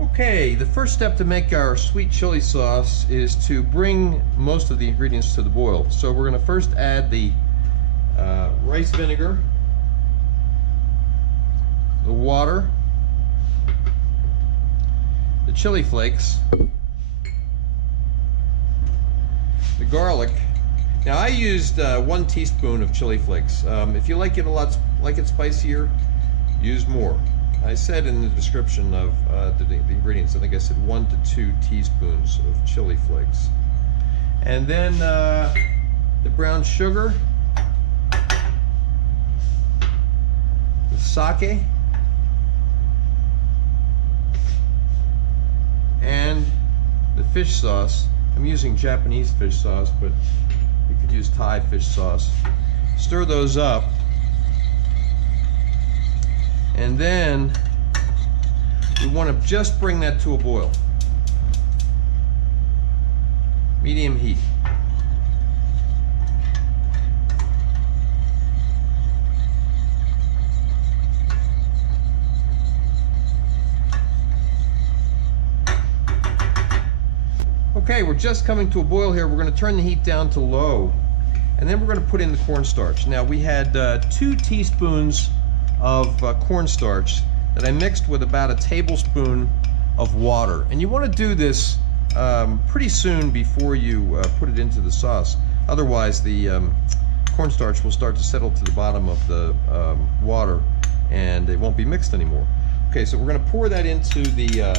Okay, the first step to make our sweet chili sauce is to bring most of the ingredients to the boil. So we're going to first add the rice vinegar, the water, the chili flakes, the garlic. Now I used 1 teaspoon of chili flakes. If you like it spicier, use more. I said in the description of the ingredients, I think I said 1 to 2 teaspoons of chili flakes. And then the brown sugar, the sake, and the fish sauce. I'm using Japanese fish sauce, but you could use Thai fish sauce. Stir those up. And then we want to just bring that to a boil. Medium heat. Okay, we're just coming to a boil here. We're going to turn the heat down to low, and then we're going to put in the cornstarch. Now we had 2 teaspoons of cornstarch that I mixed with about a tablespoon of water. And you want to do this pretty soon before you put it into the sauce. Otherwise the cornstarch will start to settle to the bottom of the water and it won't be mixed anymore. Okay, so we're going to pour that into the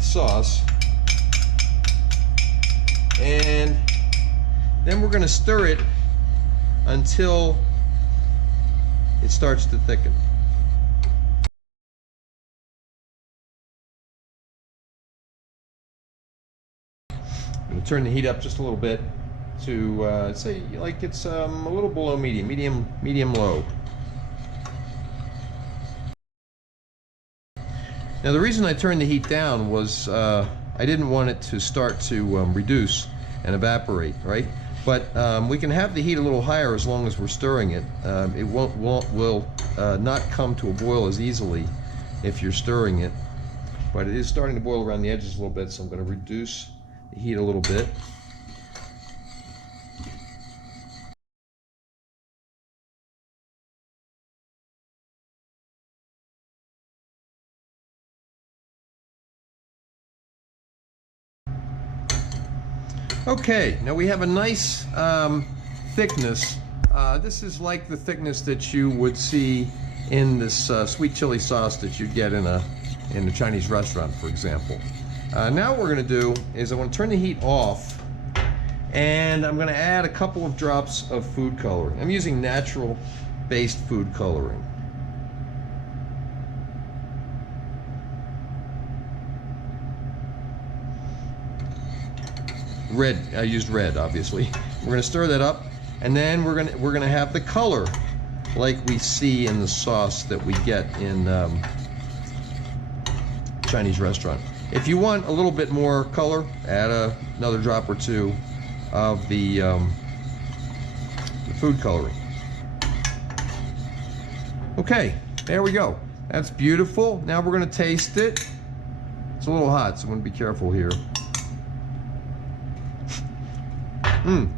sauce, and then we're going to stir it until it starts to thicken. I'm going to turn the heat up just a little bit to say like it's a little below medium low. Now the reason I turned the heat down was I didn't want it to start to reduce and evaporate, right? But we can have the heat a little higher as long as we're stirring it. It will not come to a boil as easily if you're stirring it. But it is starting to boil around the edges a little bit, so I'm going to reduce the heat a little bit. Okay, now we have a nice thickness. This is like the thickness that you would see in this sweet chili sauce that you'd get in a Chinese restaurant, for example. Now what we're going to do is I'm going to turn the heat off, and I'm going to add a couple of drops of food coloring. I'm using natural-based food coloring. Red, I used red, obviously. We're going to stir that up, and then we're going to have the color like we see in the sauce that we get in Chinese restaurant. If you want a little bit more color, add another drop or 2 of the food coloring. Okay, there we go. That's beautiful. Now we're going to taste it. It's a little hot, so I'm going to be careful here.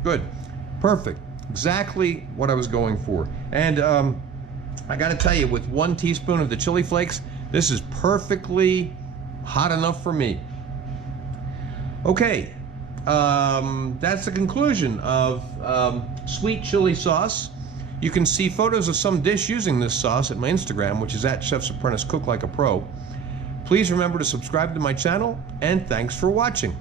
Good. Perfect. Exactly what I was going for. And I got to tell you, with 1 teaspoon of the chili flakes, this is perfectly hot enough for me. Okay. That's the conclusion of sweet chili sauce. You can see photos of some dish using this sauce at my Instagram, which is at Chef's Apprentice Cook Like a Pro. Please remember to subscribe to my channel, and thanks for watching.